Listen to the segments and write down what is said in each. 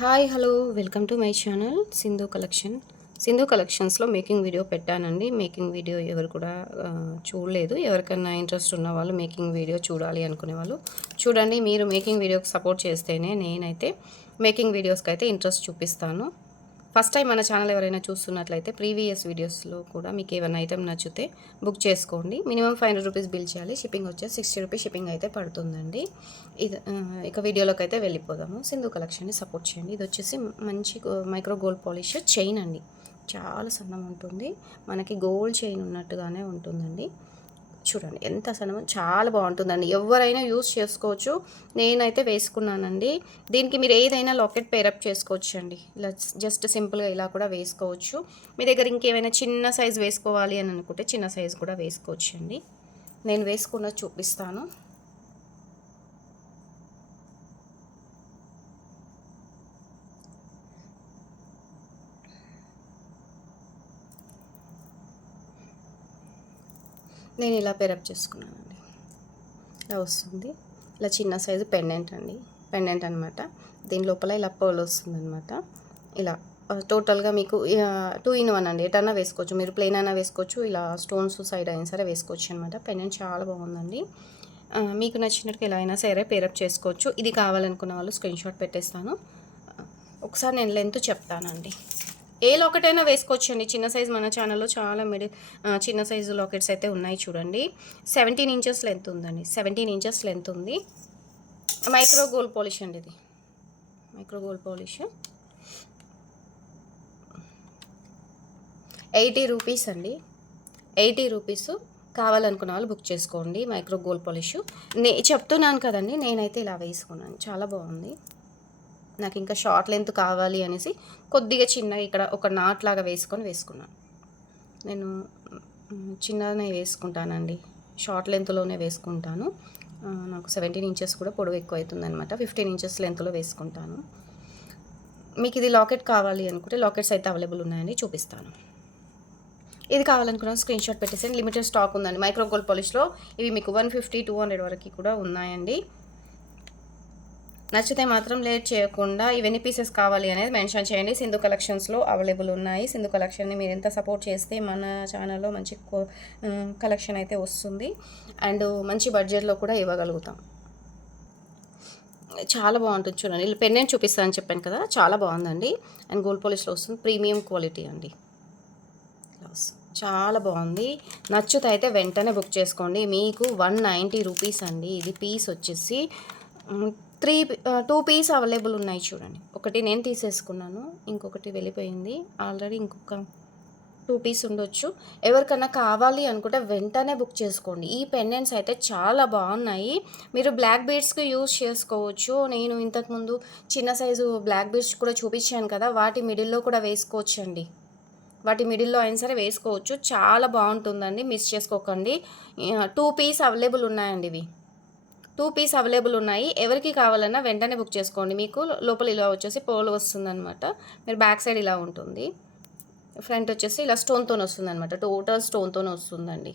Hi hello welcome to my channel Sindhu కలెక్షన్స్లో making video పెట్టానండి. Making video ఎవరు కూడా చూడలేదు. ఎవరికైనా ఇంట్రెస్ట్ ఉన్న వాళ్ళు మేకింగ్ వీడియో చూడాలి అనుకునే వాళ్ళు చూడండి. మీరు మేకింగ్ వీడియోకి సపోర్ట్ చేస్తేనే నేనైతే మేకింగ్ వీడియోస్కి అయితే ఇంట్రెస్ట్ చూపిస్తాను. ఫస్ట్ టైం మన ఛానల్ ఎవరైనా చూస్తున్నట్లయితే ప్రీవియస్ వీడియోస్లో కూడా మీకు ఏమైనా ఐటెం నచ్చితే బుక్ చేసుకోండి. మినిమం 500 రూపీస్ బిల్ చేయాలి. షిప్పింగ్ వచ్చేసి 60 రూపీస్ షిప్పింగ్ అయితే పడుతుందండి. ఇది ఇక వీడియోలోకి అయితే వెళ్ళిపోదాము. సింధు కలెక్షన్ని సపోర్ట్ చేయండి. ఇది వచ్చేసి మంచి మైక్రో గోల్డ్ పాలిష్ చైన్ అండి. చాలా సన్నం ఉంటుంది. మనకి గోల్డ్ చైన్ ఉన్నట్టుగానే ఉంటుందండి. చూడండి ఎంత సన్నమో, చాలా బాగుంటుందండి. ఎవరైనా యూస్ చేసుకోవచ్చు. నేనైతే వేసుకున్నానండి. దీనికి మీరు ఏదైనా లాకెట్ పేరప్ చేసుకోవచ్చు అండి. ఇలా జస్ట్ సింపుల్గా ఇలా కూడా వేసుకోవచ్చు. మీ దగ్గర ఇంకేమైనా చిన్న సైజు వేసుకోవాలి అని అనుకుంటే చిన్న సైజు కూడా వేసుకోవచ్చు అండి. నేను వేసుకున్నది చూపిస్తాను. నేను ఇలా పేరప్ చేసుకున్నానండి. ఇలా వస్తుంది. ఇలా చిన్న సైజు పెండెంట్ అండి. పెండెంట్ అనమాట. దీని లోపల ఇలా పర్ల్ వస్తుందన్నమాట. ఇలా టోటల్గా మీకు 2 in 1 అండి. ఎటన్నా వేసుకోవచ్చు. మీరు ప్లెయిన్ అయినా వేసుకోవచ్చు. ఇలా స్టోన్స్ సైడ్ అయినా సరే వేసుకోవచ్చు అనమాట. పెండెంట్ చాలా బాగుందండి. మీకు నచ్చినట్టుగా ఎలా అయినా సరే పేరప్ చేసుకోవచ్చు. ఇది కావాలనుకున్న వాళ్ళు స్క్రీన్ షాట్ పెట్టేస్తాను. ఒకసారి నేను లెంత్ చెప్తానండి. ఏ లాకెట్ అయినా వేసుకోవచ్చండి. చిన్న సైజు మన ఛానల్లో చాలా చిన్న సైజు లాకెట్స్ అయితే ఉన్నాయి చూడండి. 17 ఇంచెస్ లెంత్ ఉందండి. 17 ఇంచెస్ లెంత్ ఉంది. మైక్రో గోల్డ్ పాలిష్ అండి. ఇది మైక్రో గోల్డ్ పాలిష్ 80 రూపీస్ అండి. 80 రూపీస్. కావాలనుకున్న వాళ్ళు బుక్ చేసుకోండి. మైక్రో గోల్డ్ పాలిష్ చెప్తున్నాను కదండి. నేనైతే ఇలా వేసుకున్నాను. చాలా బాగుంది. నాకు ఇంకా షార్ట్ లెంత్ కావాలి అనేసి కొద్దిగా చిన్నగా ఇక్కడ ఒక నాట్ లాగా వేసుకున్నాను. నేను చిన్నగానే వేసుకుంటానండి. షార్ట్ లెంత్లోనే వేసుకుంటాను. నాకు 17 ఇంచెస్ కూడా పొడవు ఎక్కువ అవుతుందన్నమాట. 15 ఇంచెస్ లెంత్లో వేసుకుంటాను. మీకు ఇది లాకెట్ కావాలి అనుకుంటే లాకెట్స్ అయితే అవైలబుల్ ఉన్నాయండి. చూపిస్తాను. ఇది కావాలనుకున్న స్క్రీన్ షాట్ పెట్టేసి లిమిటెడ్ స్టాక్ ఉందండి. మైక్రో గోల్డ్ పాలిష్లో ఇవి మీకు 150, 200 వరకు కూడా ఉన్నాయండి. నచ్చితే మాత్రం లేట్ చేయకుండా ఇవన్నీ పీసెస్ కావాలి అనేది మెన్షన్ చేయండి. సింధు కలెక్షన్స్లో అవైలబుల్ ఉన్నాయి. సింధు కలెక్షన్ని మీరు ఎంత సపోర్ట్ చేస్తే మన ఛానల్లో మంచి కలెక్షన్ అయితే వస్తుంది. అండ్ మంచి బడ్జెట్లో కూడా ఇవ్వగలుగుతాం. చాలా బాగుంటుంది చూడండి. పెన్నెంట్ చూపిస్తానని చెప్పాను కదా, చాలా బాగుందండి. అండ్ గోల్డ్ పాలిష్లో వస్తుంది. ప్రీమియం క్వాలిటీ అండి. చాలా బాగుంది. నచ్చితే అయితే వెంటనే బుక్ చేసుకోండి. మీకు 190 రూపీస్ అండి. ఇది పీస్ వచ్చేసి 2 పీస్ అవైలబుల్ ఉన్నాయి చూడండి. ఒకటి నేను తీసేసుకున్నాను, ఇంకొకటి వెళ్ళిపోయింది. ఆల్రెడీ ఇంకొక 2 పీస్ ఉండొచ్చు. ఎవరికైనా కావాలి అనుకుంటే వెంటనే బుక్ చేసుకోండి. ఈ పెండెంట్స్ అయితే చాలా బాగున్నాయి. మీరు బ్లాక్ బీడ్స్కి యూజ్ చేసుకోవచ్చు. నేను ఇంతకుముందు చిన్న సైజు బ్లాక్ బీడ్స్ కూడా చూపించాను కదా, వాటి మిడిల్లో కూడా వేసుకోవచ్చు అండి. వాటి మిడిల్లో అయినా సరే వేసుకోవచ్చు. చాలా బాగుంటుందండి. మిస్ చేసుకోకండి. 2 పీస్ అవైలబుల్ ఉన్నాయండి. ఇవి 2 పీస్ అవైలబుల్ ఉన్నాయి. ఎవరికి కావాలన్నా వెంటనే బుక్ చేసుకోండి. మీకు లోపల ఇలా వచ్చేసి పోల్ వస్తుందన్నమాట. మీరు బ్యాక్ సైడ్ ఇలా ఉంటుంది. ఫ్రంట్ వచ్చేసి ఇలా స్టోన్తో వస్తుందన్నమాట. టోటల్ స్టోన్తో వస్తుందండి.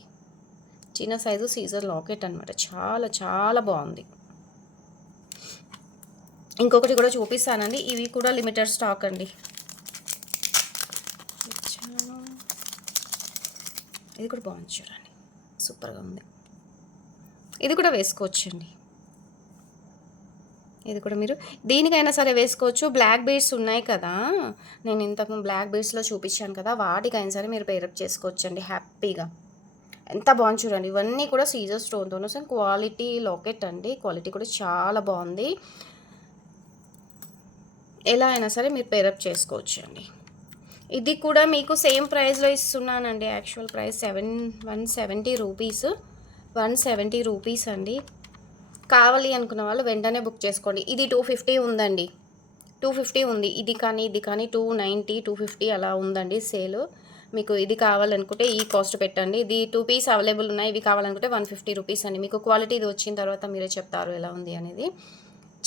చిన్న సైజు సీజర్ లాకెట్ అనమాట. చాలా చాలా బాగుంది. ఇంకొకటి కూడా చూపిస్తానండి. ఇవి కూడా లిమిటెడ్ స్టాక్ అండి. ఇది కూడా బాగుంది చూడండి. సూపర్గా ఉంది. ఇది కూడా వేసుకోవచ్చండి. ఇది కూడా మీరు దీనికైనా సరే వేసుకోవచ్చు. బ్లాక్ బీడ్స్ ఉన్నాయి కదా, నేను ఇంతకు బ్లాక్ బీడ్స్లో చూపించాను కదా, వాటికైనా సరే మీరు పేరప్ చేసుకోవచ్చండి హ్యాపీగా. ఎంత బాగుంది చూడండి. ఇవన్నీ కూడా సీజర్ స్టోన్తో వస్తుంది. క్వాలిటీ లాకెట్ అండి. క్వాలిటీ కూడా చాలా బాగుంది. ఎలా అయినా సరే మీరు పేరప్ చేసుకోవచ్చు అండి. ఇది కూడా మీకు సేమ్ ప్రైస్లో ఇస్తున్నానండి. Actual price 170 rupees. 170 రూపీస్ అండి. కావాలి అనుకున్న వాళ్ళు వెంటనే బుక్ చేసుకోండి. ఇది 250 ఉందండి. 250 ఉంది. ఇది కానీ 290, 250 అలా ఉందండి సేల్. మీకు ఇది కావాలనుకుంటే ఈ కాస్ట్ పెట్టండి. ఇది 2 పీస్ అవైలబుల్ ఉన్నాయి. ఇవి కావాలనుకుంటే 150 రూపీస్ అండి. మీకు క్వాలిటీ ఇది వచ్చిన తర్వాత మీరే చెప్తారు ఎలా ఉంది అనేది.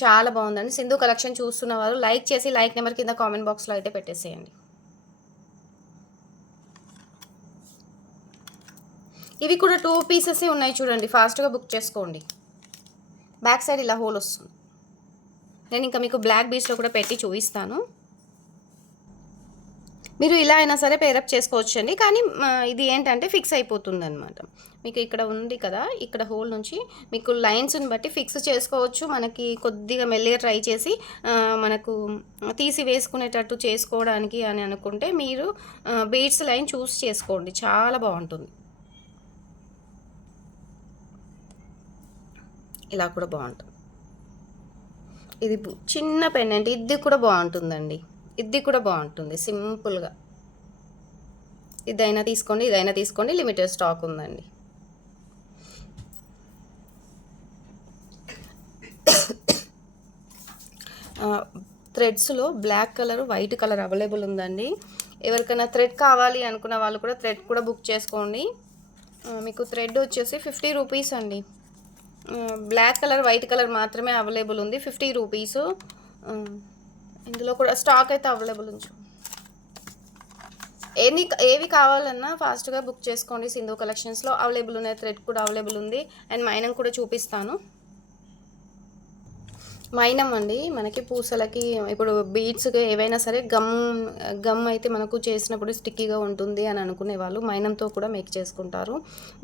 చాలా బాగుందండి. సింధు కలెక్షన్ చూస్తున్న వాళ్ళు లైక్ చేసి లైక్ నెంబర్ కింద కామెంట్ బాక్స్లో అయితే పెట్టేసేయండి. ఇవి కూడా 2 పీసెసే ఉన్నాయి చూడండి. ఫాస్ట్గా బుక్ చేసుకోండి. బ్యాక్ సైడ్ ఇలా హోల్ వస్తుంది. నేను ఇంకా మీకు బ్లాక్ బీడ్స్లో కూడా పెట్టి చూపిస్తాను. మీరు ఇలా అయినా సరే పేరప్ చేసుకోవచ్చు అండి. కానీ ఇది ఏంటంటే ఫిక్స్ అయిపోతుంది అనమాట. మీకు ఇక్కడ ఉంది కదా, ఇక్కడ హోల్ నుంచి మీకు లైన్స్ని బట్టి ఫిక్స్ చేసుకోవచ్చు. మనకి కొద్దిగా మెల్లిగా ట్రై చేసి మనకు తీసి వేసుకునేటట్టు చేసుకోవడానికి అని అనుకుంటే మీరు బీడ్స్ లైన్ చూస్ చేసుకోండి, చాలా బాగుంటుంది. ఇలా కూడా బాగుంటుంది. ఇది చిన్న పెండెంట్, ఇది కూడా బాగుంటుందండి. ఇది కూడా బాగుంటుంది సింపుల్గా. ఇదైనా తీసుకోండి, లిమిటెడ్ స్టాక్ ఉందండి. థ్రెడ్స్లో black colour, white colour available ఉందండి. ఎవరికైనా థ్రెడ్ కావాలి అనుకున్న వాళ్ళు కూడా థ్రెడ్ కూడా బుక్ చేసుకోండి. మీకు థ్రెడ్ వచ్చేసి 50 రూపీస్ అండి. బ్లాక్ కలర్, వైట్ కలర్ మాత్రమే అవైలబుల్ ఉంది, 50 రూపీస్. ఇందులో కూడా స్టాక్ అయితే అవైలబుల్ ఉంది. ఏవి కావాలన్నా ఫాస్ట్గా బుక్ చేసుకోండి. సింధు కలెక్షన్స్లో అవైలబుల్ ఉన్నాయి. థ్రెడ్ కూడా అవైలబుల్ ఉంది. అండ్ మైనం కూడా చూపిస్తాను. మైనం అండి, మనకి పూసలకి ఇప్పుడు బీడ్స్కి ఏవైనా సరే గమ్ అయితే మనకు చేసినప్పుడు స్టిక్కీగా ఉంటుంది అని అనుకునే వాళ్ళు మైనంతో కూడా మేక్ చేసుకుంటారు.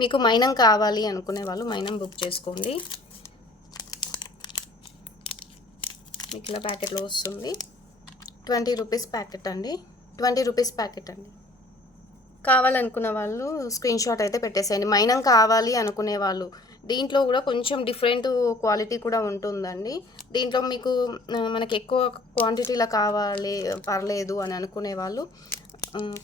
మీకు మైనం కావాలి అనుకునే వాళ్ళు మైనం బుక్ చేసుకోండి. మీకు ఇలా ప్యాకెట్లో వస్తుంది. 20 రూపీస్ ప్యాకెట్ అండి. 20 రూపీస్ ప్యాకెట్ అండి. కావాలనుకున్న వాళ్ళు స్క్రీన్ షాట్ అయితే పెట్టేసేయండి. మైనం కావాలి అనుకునే వాళ్ళు, దీంట్లో కూడా కొంచెం డిఫరెంట్ క్వాలిటీ కూడా ఉంటుందండి. దీంట్లో మీకు మనకి ఎక్కువ క్వాంటిటీలో కావాలి పర్లేదు అని అనుకునే వాళ్ళు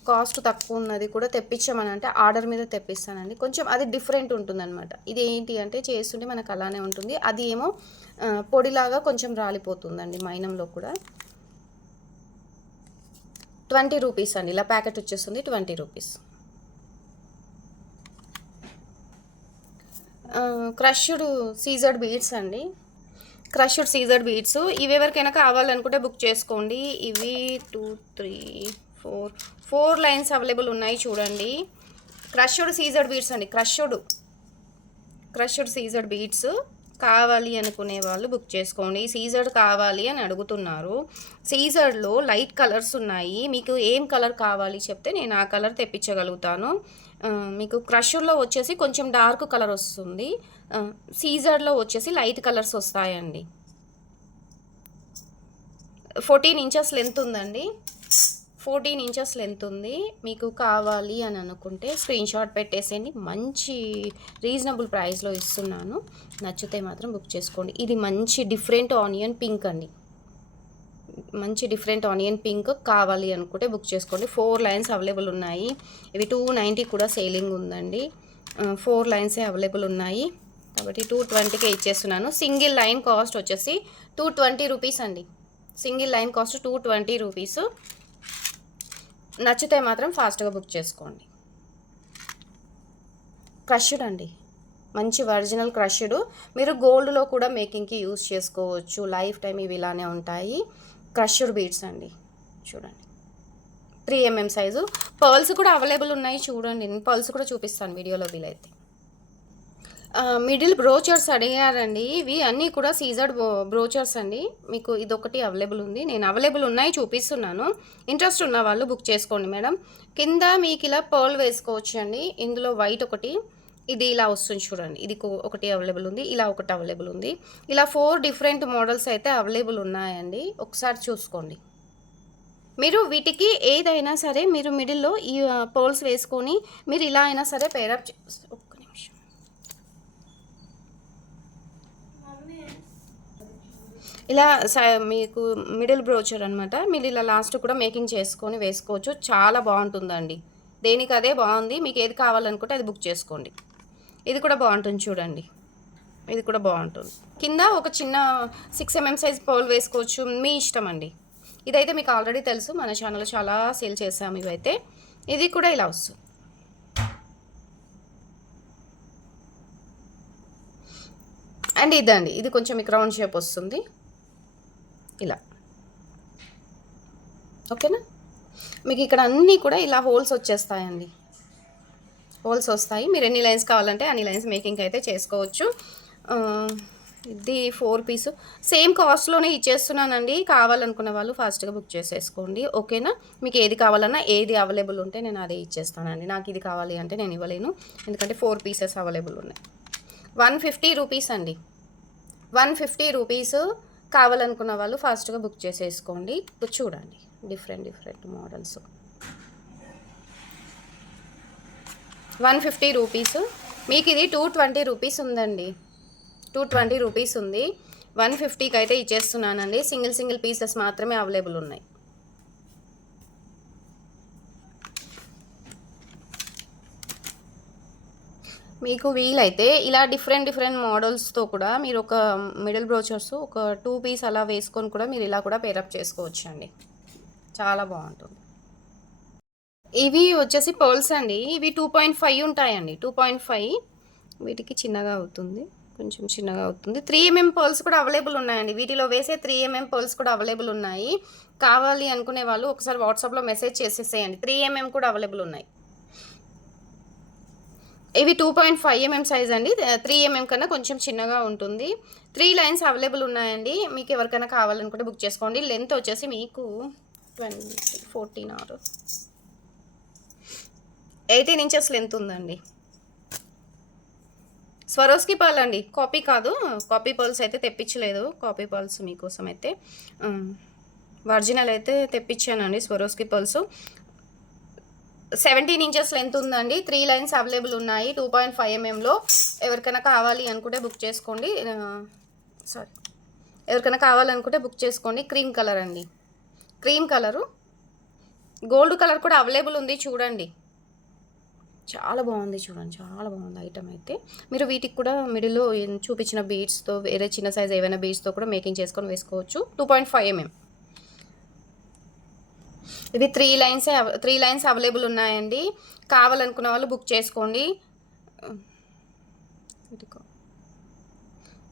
కాస్ట్ తక్కువ ఉన్నది కూడా తెప్పించామని అంటే ఆర్డర్ మీద తెప్పిస్తానండి. కొంచెం అది డిఫరెంట్ ఉంటుందన్నమాట. ఇది ఏంటి అంటే చేస్తుంటే మనకు అలానే ఉంటుంది. అది ఏమో పొడిలాగా కొంచెం రాలిపోతుందండి మైనంలో కూడా. 20 రూపీస్ అండి. ఇలా ప్యాకెట్ వచ్చేస్తుంది 20 రూపీస్. క్రష్డ్ సీజర్డ్ బీడ్స్ అండి. క్రష్డ్ సీజర్డ్ బీడ్స్ ఇవి ఎవరికైనా కావాలనుకుంటే బుక్ చేసుకోండి. ఇవి 2, 3, 4 లైన్స్ అవైలబుల్ ఉన్నాయి చూడండి. క్రష్డ్ సీజర్డ్ బీడ్స్ అండి. క్రష్డ్ సీజర్డ్ బీడ్స్ కావాలి అనుకునే వాళ్ళు బుక్ చేసుకోండి. సీజర్డ్ కావాలి అని అడుగుతున్నారు. సీజర్డ్లో లైట్ కలర్స్ ఉన్నాయి. మీకు ఏం కలర్ కావాలి చెప్తే నేను ఆ కలర్ తెప్పించగలుగుతాను. మీకు క్రష్డ్లో వచ్చేసి కొంచెం డార్క్ కలర్ వస్తుంది. సీజర్డ్లో వచ్చేసి లైట్ కలర్స్ వస్తాయండి. 14 ఇంచెస్ లెంత్ ఉందండి. 14 ఇంచెస్ లెంత్ ఉంది. మీకు కావాలి అని అనుకుంటే స్క్రీన్ షాట్ పెట్టేసేయండి. మంచి రీజనబుల్ ప్రైస్లో ఇస్తున్నాను. నచ్చితే మాత్రం బుక్ చేసుకోండి. ఇది మంచి డిఫరెంట్ ఆనియన్ పింక్ అండి. మంచి డిఫరెంట్ ఆనియన్ పింక్ కావాలి అనుకుంటే బుక్ చేసుకోండి. 4 లైన్స్ అవైలబుల్ ఉన్నాయి. ఇవి 290 కూడా సేలింగ్ ఉందండి. 4 లైన్సే అవైలబుల్ ఉన్నాయి కాబట్టి 220కే ఇచ్చేస్తున్నాను. సింగిల్ లైన్ కాస్ట్ వచ్చేసి 220 రూపీస్ అండి. Single line cost 220 rupees. నచ్చితే మాత్రం ఫాస్ట్గా బుక్ చేసుకోండి. క్రష్డ్ అండి, మంచి ఒరిజినల్ క్రష్డ్. మీరు గోల్డ్లో కూడా మేకింగ్కి యూజ్ చేసుకోవచ్చు. లైఫ్ టైం ఇవి ఇలానే ఉంటాయి. క్రష్డ్ బీడ్స్ అండి చూడండి. 3 mm సైజు. పర్ల్స్ కూడా అవైలబుల్ ఉన్నాయి చూడండి. నేను పర్ల్స్ కూడా చూపిస్తాను వీడియోలో వీలైతే. మిడిల్ బ్రోచర్స్ అడిగారండి. ఇవి అన్నీ కూడా సీజర్డ్ బ్రోచర్స్ అండి. మీకు ఇదొకటి అవైలబుల్ ఉంది. నేను అవైలబుల్ ఉన్నాయి చూపిస్తున్నాను. ఇంట్రెస్ట్ ఉన్న వాళ్ళు బుక్ చేసుకోండి మేడం. కింద మీకు ఇలా పర్ల్ వేసుకోవచ్చు అండి. ఇందులో వైట్ ఒకటి, ఇది ఇలా వస్తుంది చూడండి. ఇది ఒకటి అవైలబుల్ ఉంది, ఇలా ఒకటి అవైలబుల్ ఉంది. ఇలా 4 డిఫరెంట్ మోడల్స్ అయితే అవైలబుల్ ఉన్నాయండి. ఒకసారి చూసుకోండి. మీరు వీటికి ఏదైనా సరే మీరు మిడిల్లో ఈ పర్ల్స్ వేసుకొని మీరు ఇలా అయినా సరే పేరప్ ఒక్క నిమిషం. ఇలా మీకు మిడిల్ బ్రోచర్ అనమాట. మీరు ఇలా లాస్ట్ కూడా మేకింగ్ చేసుకొని వేసుకోవచ్చు. చాలా బాగుంటుందండి. దేనికి అదే బాగుంది. మీకు ఏది కావాలనుకుంటే అది బుక్ చేసుకోండి. ఇది కూడా బాగుంటుంది చూడండి. ఇది కూడా బాగుంటుంది. కింద ఒక చిన్న 6 mm సైజ్ పర్ల్ వేసుకోవచ్చు. మీ ఇష్టం అండి. ఇదైతే మీకు ఆల్రెడీ తెలుసు, మన ఛానల్లో చాలా సేల్ చేసాము ఇవైతే. ఇది కూడా ఇలా వస్తుంది. అండ్ ఇదండి, ఇది కొంచెం మీకు రౌండ్ షేప్ వస్తుంది ఇలా. ఓకేనా. మీకు ఇక్కడ అన్నీ కూడా ఇలా హోల్స్ వచ్చేస్తాయండి. హోల్స్ వస్తాయి. మీరు ఎన్ని లైన్స్ కావాలంటే అన్ని లైన్స్ మేకింగ్ అయితే చేసుకోవచ్చు. ఇది 4 పీసు సేమ్ కాస్ట్లోనే ఇచ్చేస్తున్నానండి. కావాలనుకున్న వాళ్ళు ఫాస్ట్గా బుక్ చేసేసుకోండి, ఓకేనా. మీకు ఏది కావాలన్నా ఏది అవైలబుల్ ఉంటే నేను అదే ఇచ్చేస్తానండి. నాకు ఇది కావాలి అంటే నేను ఇవ్వలేను, ఎందుకంటే 4 పీసెస్ అవైలబుల్ ఉన్నాయి. 150 రూపీస్ అండి, 150 రూపీస్. కావాలనుకున్న వాళ్ళు ఫాస్ట్గా బుక్ చేసేసుకోండి. ఇప్పుడు చూడండి డిఫరెంట్ మోడల్స్. 150 రూపీస్. మీకు ఇది 220 రూపీస్ ఉందండి, 220 రూపీస్ ఉంది. 150కి అయితే ఇచ్చేస్తున్నానండి. సింగిల్ పీసెస్ మాత్రమే అవైలబుల్ ఉన్నాయి. మీకు వీలైతే ఇలా డిఫరెంట్ మోడల్స్తో కూడా మీరు ఒక మిడిల్ బ్రోచర్స్ ఒక 2 పీస్ అలా వేసుకొని కూడా మీరు ఇలా కూడా పేరప్ చేసుకోవచ్చు అండి, చాలా బాగుంటుంది. ఇవి వచ్చేసి పర్ల్స్ అండి, ఇవి 2.5 ఉంటాయండి, 2.5. వీటికి చిన్నగా అవుతుంది, కొంచెం చిన్నగా అవుతుంది. 3mm పర్ల్స్ కూడా అవైలబుల్ ఉన్నాయండి, వీటిలో వేసే 3mm పర్ల్స్ కూడా అవైలబుల్ ఉన్నాయి. కావాలి అనుకునే వాళ్ళు ఒకసారి వాట్సాప్లో మెసేజ్ చేసేసేయండి, 3mm కూడా అవైలబుల్ ఉన్నాయి. ఇవి 2.5mm సైజ్ అండి, 3mm కన్నా కొంచెం చిన్నగా ఉంటుంది. 3 లైన్స్ అవైలబుల్ ఉన్నాయండి, మీకు ఎవరికైనా కావాలనుకుంటే బుక్ చేసుకోండి. లెంత్ వచ్చేసి మీకు 18 ఇంచెస్ లెంత్ ఉందండి. స్వరోస్కి పర్ల్ అండి, కాపీ కాదు, కాపీ పర్ల్స్ అయితే తెప్పించలేదు. కాపీ పర్ల్స్ మీకోసం అయితే ఒరిజినల్ అయితే తెప్పించానండి. స్వరోస్కి పర్ల్స్ 17 ఇంచెస్ లెంత్ ఉందండి. 3 లైన్స్ అవైలబుల్ ఉన్నాయి 2.5mmలో. ఎవరికైనా కావాలి అనుకుంటే బుక్ చేసుకోండి. ఎవరికైనా కావాలనుకుంటే బుక్ చేసుకోండి. క్రీమ్ కలర్ అండి, క్రీమ్ కలరు. గోల్డ్ కలర్ కూడా అవైలబుల్ ఉంది, చూడండి చాలా బాగుంది, చూడండి చాలా బాగుంది ఐటమ్ అయితే. మీరు వీటికి కూడా మిడిల్లో చూపించిన బీడ్స్తో వేరే చిన్న సైజ్ ఏవైనా బీడ్స్తో కూడా మేకింగ్ చేసుకొని వేసుకోవచ్చు. 2.5mm. ఇవి 3 లైన్స్ అవైలబుల్ ఉన్నాయండి. కావాలనుకున్న వాళ్ళు బుక్ చేసుకోండి.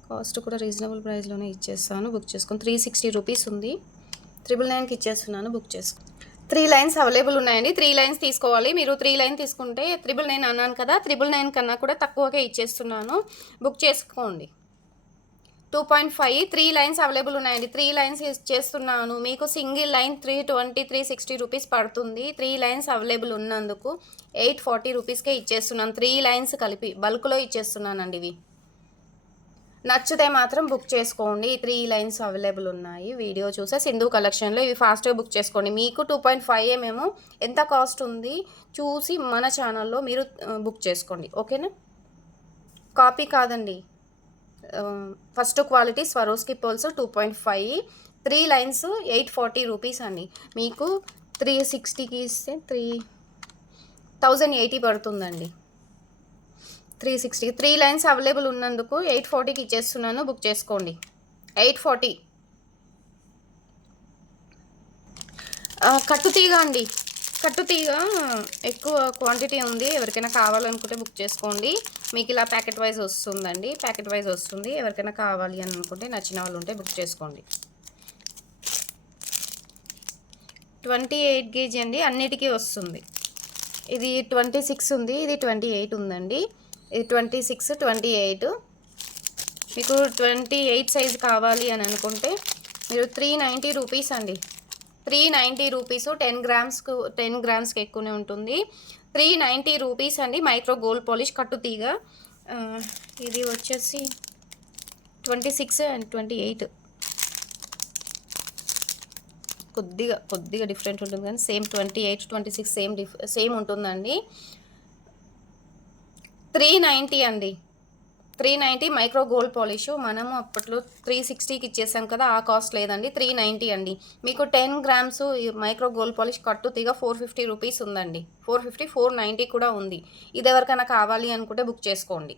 కాస్ట్ కూడా రీజనబుల్ ప్రైస్లోనే ఇచ్చేస్తాను, బుక్ చేసుకొని. 360 రూపీస్ ఉంది, 999కి ఇచ్చేస్తున్నాను, బుక్ చేసుకో. 3 లైన్స్ అవైలబుల్ ఉన్నాయండి, 3 లైన్స్ తీసుకోవాలి. మీరు 3 లైన్ తీసుకుంటే 999 అన్నాను కదా, 999 కన్నా కూడా తక్కువగా ఇచ్చేస్తున్నాను, బుక్ చేసుకోండి. 2.5 3 లైన్స్ అవైలబుల్ ఉన్నాయండి, 3 లైన్స్ ఇచ్చేస్తున్నాను మీకు. సింగిల్ లైన్ 320 360 రూపీస్ పడుతుంది. 3 లైన్స్ అవైలబుల్ ఉన్నందుకు 840 రూపీస్కే ఇచ్చేస్తున్నాను. 3 లైన్స్ కలిపి బల్క్లో ఇచ్చేస్తున్నానండి. ఇవి నచ్చితే మాత్రం బుక్ చేసుకోండి. 3 లైన్స్ అవైలబుల్ ఉన్నాయి. వీడియో చూసే సింధు కలెక్షన్లో ఇవి ఫాస్ట్గా బుక్ చేసుకోండి. మీకు 2.5mm ఎంత కాస్ట్ ఉంది చూసి మన ఛానల్లో మీరు బుక్ చేసుకోండి, ఓకేనా. కాపీ కాదండి, first quality Swarovski pearls 2.5 3 lines 840 rupees అండి. మీకు 360కి ఇస్తే 1080 పడుతుందండి. 360 3 లైన్స్ అవైలబుల్ ఉన్నందుకు 840కి ఇచ్చేస్తున్నాను, బుక్ చేసుకోండి. 840. కట్టుతీగ అండి, కట్టుతీగ ఎక్కువ క్వాంటిటీ ఉంది, ఎవరికైనా కావాలనుకుంటే బుక్ చేసుకోండి. మీకు ఇలా ప్యాకెట్ వైజ్ వస్తుందండి, ప్యాకెట్ వైజ్ వస్తుంది. ఎవరికైనా కావాలి అని అనుకుంటే నచ్చిన వాళ్ళు ఉంటే బుక్ చేసుకోండి. 28 gauge అండి, అన్నిటికీ వస్తుంది. ఇది 26 ఉంది, ఇది 28 ఉందండి. ఇది 26 28. మీకు 28 సైజ్ కావాలి అని అనుకుంటే మీరు 390 రూపీస్ అండి, 390 రూపీస్. 10 గ్రామ్స్కి ఎక్కువనే ఉంటుంది. 390 రూపీస్ అండి. మైక్రో గోల్డ్ పాలిష్ కట్టుతీగ. ఇది వచ్చేసి 26 అండ్ 28 కొద్దిగా డిఫరెంట్ ఉంటుంది, కానీ సేమ్ 28 26 సేమ్ ఉంటుందండి. 390 అండి, 390 మైక్రో గోల్డ్ పాలిష్. మనము అప్పట్లో 360కి ఇచ్చేసాం కదా, ఆ కాస్ట్ లేదండి, 390 అండి. మీకు 10 గ్రామ్స్ మైక్రో గోల్డ్ పాలిష్ కట్టుతీగ 450 రూపీస్ ఉందండి, 450 490 కూడా ఉంది. ఇది ఎవరికైనా కావాలి అనుకుంటే బుక్ చేసుకోండి.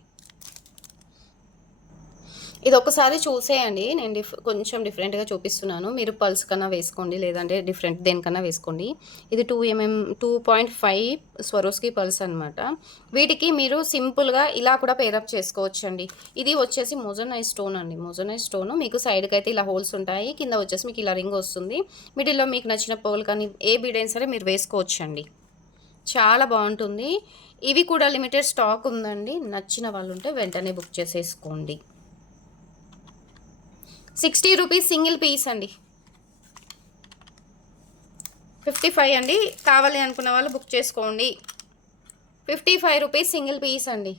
ఇది ఒకసారి చూసేయండి, నేను కొంచెం డిఫరెంట్గా చూపిస్తున్నాను. మీరు పల్స్ కన్నా వేసుకోండి, లేదంటే డిఫరెంట్ దేనికన్నా వేసుకోండి. ఇది 2.5 స్వరోస్కి పల్స్ అనమాట. వీటికి మీరు సింపుల్గా ఇలా కూడా పేరప్ చేసుకోవచ్చు అండి. ఇది వచ్చేసి మోజనైజ్ స్టోన్ అండి, మోజనైజ్ స్టోన్. మీకు సైడ్కి అయితే ఇలా హోల్స్ ఉంటాయి, కింద వచ్చేసి మీకు ఇలా రింగ్ వస్తుంది. మిడిల్లో మీకు నచ్చిన పర్ల్ కానీ ఏ బీడ్ అయినా సరే మీరు వేసుకోవచ్చు అండి, చాలా బాగుంటుంది. ఇవి కూడా లిమిటెడ్ స్టాక్ ఉందండి, నచ్చిన వాళ్ళు ఉంటే వెంటనే బుక్ చేసేసుకోండి. 60 రూపీస్ సింగిల్ పీస్ అండి. 55 అండి. కావాలి అనుకున్న వాళ్ళు బుక్ చేసుకోండి. 55 రూపీస్ సింగిల్ పీస్ అండి.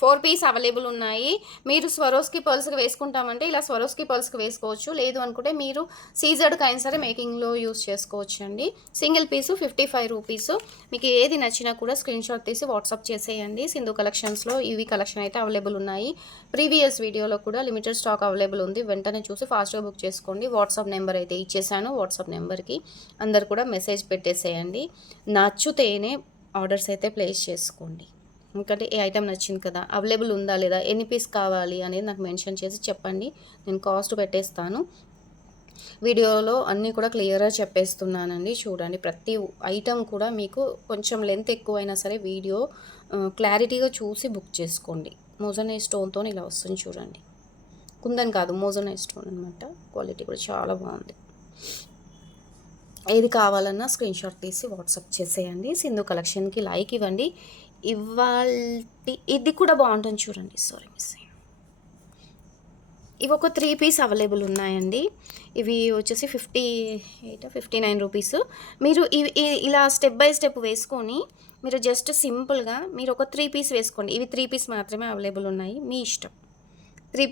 4 పీస్ అవైలబుల్ ఉన్నాయి. మీరు స్వరోస్కి పర్ల్స్కి వేసుకుంటామంటే ఇలా స్వరోస్కి పర్ల్స్కి వేసుకోవచ్చు. లేదు అనుకుంటే మీరు సీజర్డ్కి అయినా సరే మేకింగ్లో యూస్ చేసుకోవచ్చు అండి. సింగిల్ పీసు 55 రూపీస్. మీకు ఏది నచ్చినా కూడా స్క్రీన్ షాట్ తీసి వాట్సాప్ చేసేయండి. సింధు కలెక్షన్స్లో ఇవి కలెక్షన్ అయితే అవైలబుల్ ఉన్నాయి. ప్రీవియస్ వీడియోలో కూడా లిమిటెడ్ స్టాక్ అవైలబుల్ ఉంది. వెంటనే చూసి ఫాస్ట్గా బుక్ చేసుకోండి. వాట్సాప్ నెంబర్ అయితే ఇచ్చేసాను. వాట్సాప్ నెంబర్కి అందరు కూడా మెసేజ్ పెట్టేసేయండి. నచ్చితేనే ఆర్డర్స్ అయితే ప్లేస్ చేసుకోండి. ఎందుకంటే ఏ ఐటెం నచ్చింది కదా, అవైలబుల్ ఉందా లేదా, ఎన్ని పీస్ కావాలి అనేది నాకు మెన్షన్ చేసి చెప్పండి. నేను కాస్ట్ పెట్టేస్తాను. వీడియోలో అన్నీ కూడా క్లియర్గా చెప్పేస్తున్నానండి. చూడండి, ప్రతి ఐటెం కూడా మీకు కొంచెం లెంత్ ఎక్కువైనా సరే వీడియో క్లారిటీగా చూసి బుక్ చేసుకోండి. మోజనైజ్ స్టోన్తో ఇలా వస్తుంది చూడండి. కుందన్ కాదు, మోజనైజ్ స్టోన్ అనమాట. క్వాలిటీ కూడా చాలా బాగుంది. ఏది కావాలన్నా స్క్రీన్ షాట్ తీసి వాట్సాప్ చేసేయండి. సింధు కలెక్షన్కి లైక్ ఇవ్వండి. ఇది కూడా బాగుంటుంది చూడండి. సారీ మిస్ అయ్యింది. ఇవి ఒక 3 పీస్ అవైలబుల్ ఉన్నాయండి. ఇవి వచ్చేసి 59 రూపీస్. మీరు ఇవి ఇలా స్టెప్ బై స్టెప్ వేసుకొని మీరు జస్ట్ సింపుల్గా మీరు ఒక 3 పీస్ వేసుకోండి. ఇవి 3 పీస్ మాత్రమే అవైలబుల్ ఉన్నాయి. మీ ఇష్టం. 3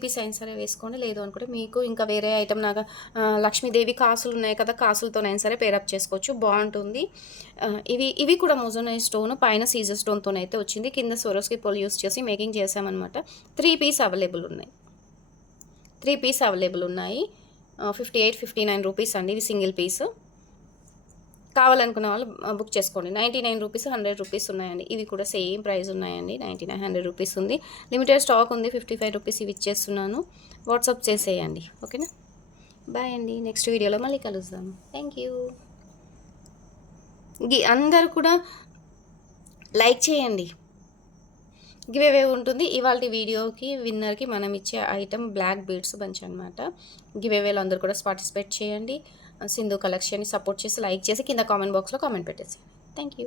పీస్ అయినా సరే వేసుకోండి. లేదు అనుకుంటే మీకు ఇంకా వేరే ఐటమ్ లాగా లక్ష్మీదేవి కాసులు ఉన్నాయి కదా, కాసులతోనైనా సరే పేరప్ చేసుకోవచ్చు. బాగుంటుంది. ఇవి కూడా మోజనైజ్ స్టోన్, పైన సీజర్ స్టోన్తోనైతే వచ్చింది. కింద స్వరోస్కి పోల్ యూస్ చేసి మేకింగ్ చేసామన్నమాట. 3 పీస్ అవైలబుల్ ఉన్నాయి. 3 పీస్ అవైలబుల్ ఉన్నాయి. 59 రూపీస్ అండి. ఇవి సింగిల్ పీస్. కావాలనుకున్న వాళ్ళు బుక్ చేసుకోండి. 99 రూపీస్, 100 రూపీస్ ఉన్నాయండి. ఇవి కూడా సేమ్ ప్రైస్ ఉన్నాయండి. 99, 100 రూపీస్ ఉంది. లిమిటెడ్ స్టాక్ ఉంది. 55 రూపీస్ ఇవి ఇచ్చేస్తున్నాను. వాట్సాప్ చేసేయండి. ఓకేనా? బాయ్ అండి. నెక్స్ట్ వీడియోలో మళ్ళీ కలుద్దాం. Thank you. అందరు కూడా లైక్ చేయండి. గివ్ అవే ఉంటుంది. ఇవాళ వీడియోకి విన్నర్కి మనం ఇచ్చే ఐటమ్ బ్లాక్ బీడ్స్ బంచ్ అనమాట. గివ్ అవేలో అందరు కూడా పార్టిసిపేట్ చేయండి. సింధు కలెక్షన్ని సపోర్ట్ చేసి లైక్ చేసి కింద కామెంట్ బాక్స్లో కామెంట్ పెట్టేసి. Thank you.